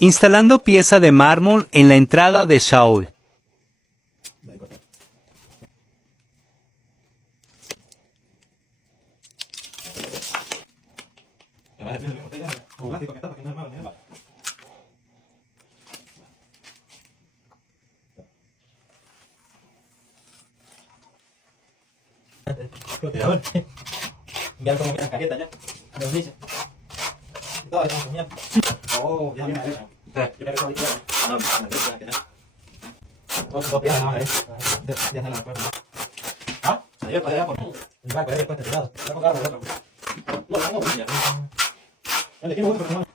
Instalando pieza de mármol en la entrada de Saúl. Proteador. Enviar como que las cajetas ya. A los dice. Todo eso comida. Oh, ya viene a ver. Yo me recuerdo que no, dos piezas nada más, ya se la puedo. ¿Ah? Ayer para allá por el barco, después te tirado. Está con carro, no, no, no, no.